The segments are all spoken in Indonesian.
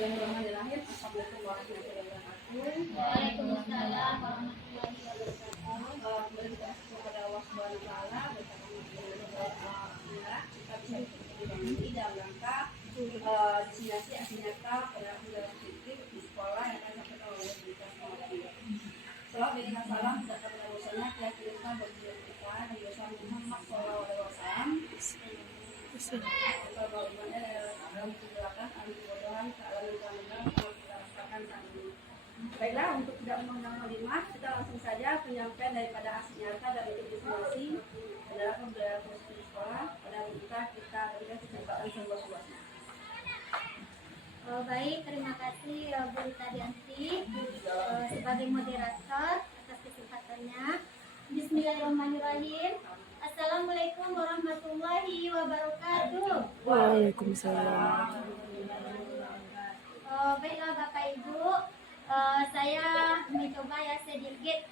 Bismillahirrahmanirrahim. Assalamualaikum warahmatullahi wabarakatuh. Waalaikumsalam warahmatullahi wabarakatuh. Kembali kita kepada Allah Subhanahu wa taala bersama Alhamdulillah kita bisa berkumpul dalam rangka destinasi aksi nyata pada dalam fikih di sekolah yang akan disampaikan oleh kita semua. Salam dan salam serta penerusnya kita kirimkan bagi kita Nabi Muhammad SAW. Baiklah, untuk tidak mengundang kalimat, kita langsung saja penyampaian daripada aksi nyata dan destinasi adalah pembelajaran positif di sekolah. Pada kita berikan kesempatan seluas-luasnya. Baik, terima kasih Bu Rita Dianti sebagai moderator atas kesempatannya. Bismillahirrahmanirrahim. Assalamualaikum warahmatullahi wabarakatuh. Waalaikumsalam. Baiklah Bapak Ibu, saya mencoba ya sedikit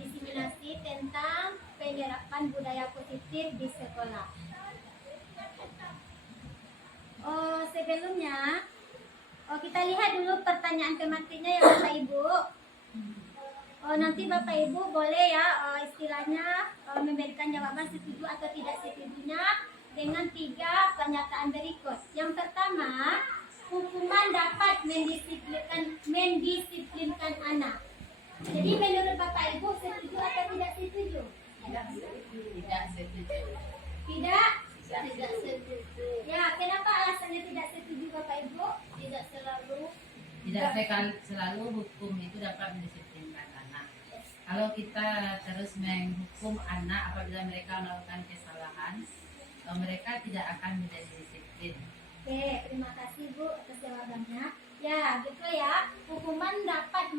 diseminasi tentang penyerapan budaya positif di sekolah. Sebelumnya kita lihat dulu pertanyaan tematiknya ya Bapak Ibu. Nanti Bapak Ibu boleh ya istilahnya memberikan jawaban setuju atau tidak setujunya dengan 3 pernyataan berikut. Yang pertama, hukuman dapat mendisiplinkan anak. Jadi menurut Bapak Ibu setuju atau tidak setuju? Tidak setuju. Tidak setuju. Ya, kenapa alasannya tidak setuju Bapak Ibu? Tidak selalu hukum itu dapat mendisiplinkan anak. Kalau kita terus menghukum anak apabila mereka melakukan kesalahan, mereka tidak akan menjadi disiplin. Oke, terima kasih Bu atas jawabannya. Ya, betul ya. Hukuman dapat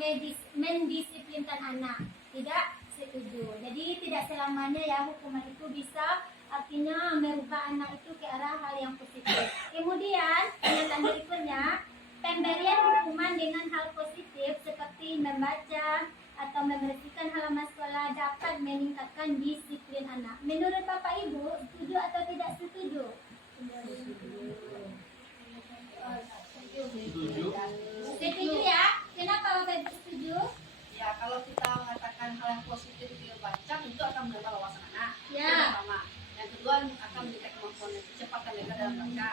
mendisiplinkan anak. Tidak setuju. Jadi tidak selamanya ya hukuman itu bisa artinya merubah anak itu ke arah hal yang positif. Kemudian, pernyataan berikutnya, pemberian hukuman dengan hal positif seperti membaca atau membersihkan halaman sekolah dapat meningkatkan disiplin anak. Menurut Bapak Ibu, setuju atau tidak setuju? Setuju ya? Kenapa Bapak Ibu setuju? Ya, kalau kita mengatakan hal yang positif di baca itu akan menambah wawasan anak. Ya. Yang pertama. Yang kedua akan meningkatkan kemampuan kecepatan mereka dalam baca.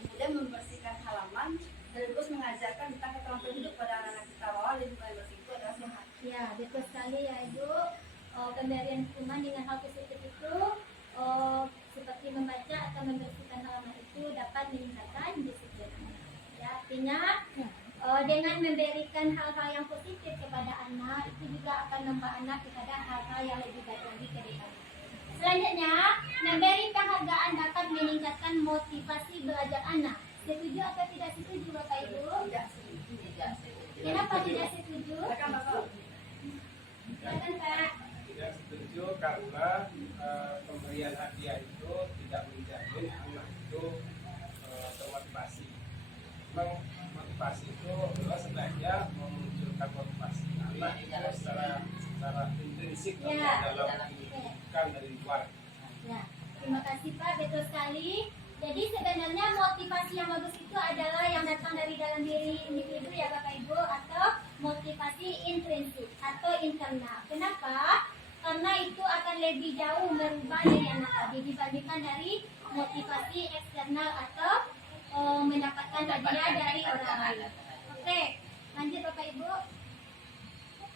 Kemudian membersihkan halaman dan terus mengajarkan tentang keterampilan hidup pada anak-anak kita bahwa lingkungan bersih itu adalah sehat. Ya, betul sekali ya Ibu. Pemberian hukuman dengan hal positif itu seperti membaca atau membersihkan halaman itu dapat meningkatkan disiplin anak. Ya, artinya dengan memberikan hal-hal yang positif kepada anak itu juga akan membawa anak kepada hal-hal yang lebih baik lagi ke depan. Selanjutnya, memberi penghargaan dapat meningkatkan motivasi belajar anak. Setuju atau tidak setuju Bapak Ibu? Tidak setuju. Kenapa tidak setuju? Silakan Bapak. Silakan Pak. Tidak setuju karena pemberian hadiah itu tidak menjamin anak itu termotivasi. Memang motivasi itu sebenarnya memunculkan motivasi anak itu secara intrinsik dalam bukan dari luar. Ya, terima kasih Pak, betul sekali. Jadi sebenarnya motivasi yang bagus itu adalah yang datang dari dalam diri individu ya Bapak Ibu, atau motivasi intrinsik atau internal. Kenapa? Karena itu akan lebih jauh merubah diri anak tadi dibandingkan dari motivasi eksternal atau mendapatkan hadiah dari orang lain. Oke, lanjut Bapak Ibu.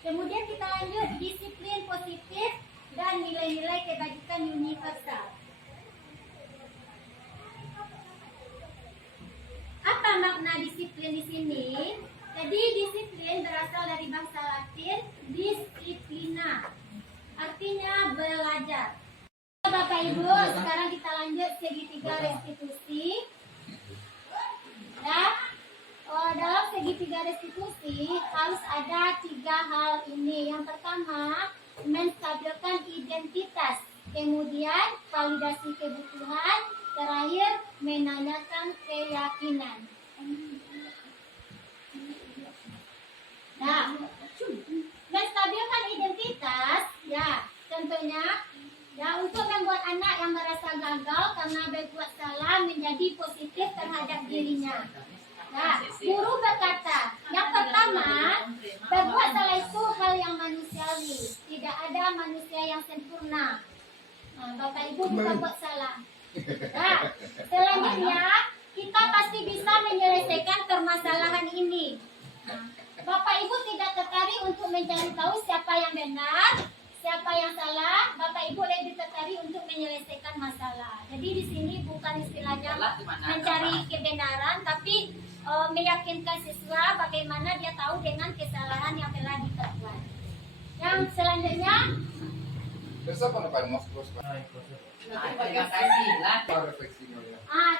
Kemudian kita lanjut disiplin positif dan nilai-nilai kebajikan universal. Apa makna disiplin di sini? Jadi disiplin berasal dari bahasa Latin disciplina, artinya belajar. Bapak Ibu, sekarang kita lanjut segitiga restitusi. Ya, dalam segitiga restitusi harus ada 3 hal ini. Yang pertama, menstabilkan identitas, kemudian validasi kebutuhan, terakhir menanyakan keyakinan. Nah, menstabilkan identitas, ya contohnya, ya untuk membuat anak yang merasa gagal karena berbuat salah menjadi positif terhadap dirinya. Nah, guru berkata, yang pertama, berbuat salah itu hal yang manusiawi. Tidak ada manusia yang sempurna. Nah, Bapak Ibu bukan buat salah. Nah, selanjutnya kita pasti bisa menyelesaikan permasalahan ini. Nah, Bapak Ibu tidak tertarik untuk mencari tahu siapa yang benar, siapa yang salah. Bapak Ibu lebih tertarik untuk menyelesaikan masalah. Jadi di sini bukan istilahnya mencari kebenaran, tapi meyakinkan siswa bagaimana dia tahu dengan kesalahan yang telah diperbuat. Yang selanjutnya, Besok apa Pak? Mas terus Pak? Terima kasih lah. Refleksi ya.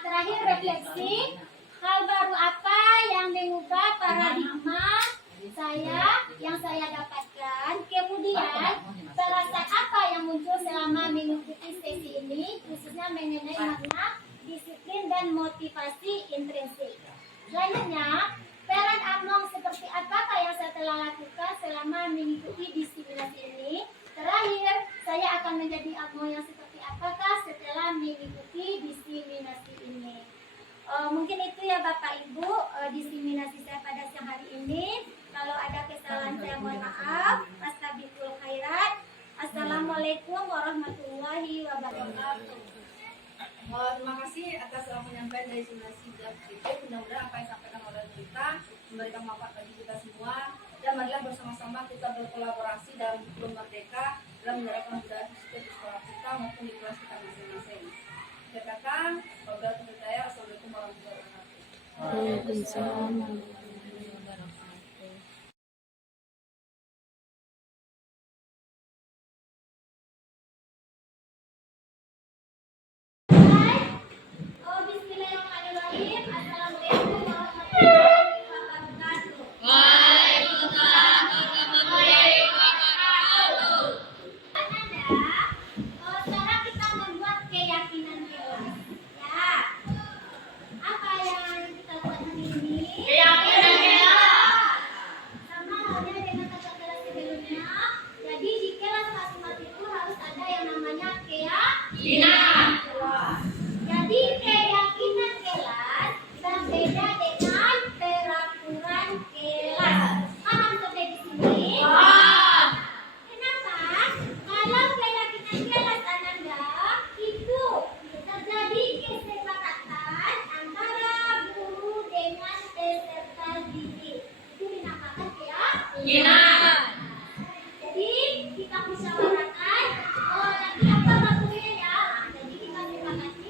terakhir refleksi. Hal baru apa yang mengubah paradigma yang saya dapatkan? Kemudian perasaan apa yang muncul selama mengikuti sesi ini, khususnya mengenai makna disiplin dan motivasi intrinsik. Selanjutnya, peran Among seperti apakah yang saya telah lakukan selama mengikuti disimulasi ini? Terakhir, saya akan menjadi Among yang seperti apakah setelah mengikuti disimulasi ini. Mungkin itu ya Bapak Ibu, diseminasi saya pada siang hari ini. Kalau ada kesalahan saya mohon maaf. Astagfirul khairat. Assalamualaikum warahmatullahi wabarakatuh. Terima kasih atas penyampaian dari simulasi itu. Mudah-mudahan apa yang disampaikan oleh kita memberikan manfaat bagi kita semua. Dan marilah bersama-sama kita berkolaborasi dalam belum merdeka dalam menerapkan budaya disiplin di sekolah kita maupun di kelas kita masing-masing. Katakan, wabillahi taufiq. Assalamualaikum warahmatullahi wabarakatuh. Waalaikumsalam. Bismillahirrahmanirrahim. Assalamualaikum warahmatullahi wabarakatuh. Cara kita membuat keyakinan kelas. Ya. Apa yang kita buat hari ini? Keyakinan kelas. Sama halnya dengan kata kelas sebelumnya. Jadi di kelas masing-masing itu harus ada yang namanya keyakinan. Jadi keyakinan kelas berbeda dengan peraturan kelas. Paham sampai di sini? Kenapa? Kalau keyakinan kelas Ananda itu terjadi kesepakatan antara guru dengan peserta didik. Itu dinamakan keyakinan. Jadi kita musyawarahkan. Nanti apa maksudnya ya? Jadi kita sepakati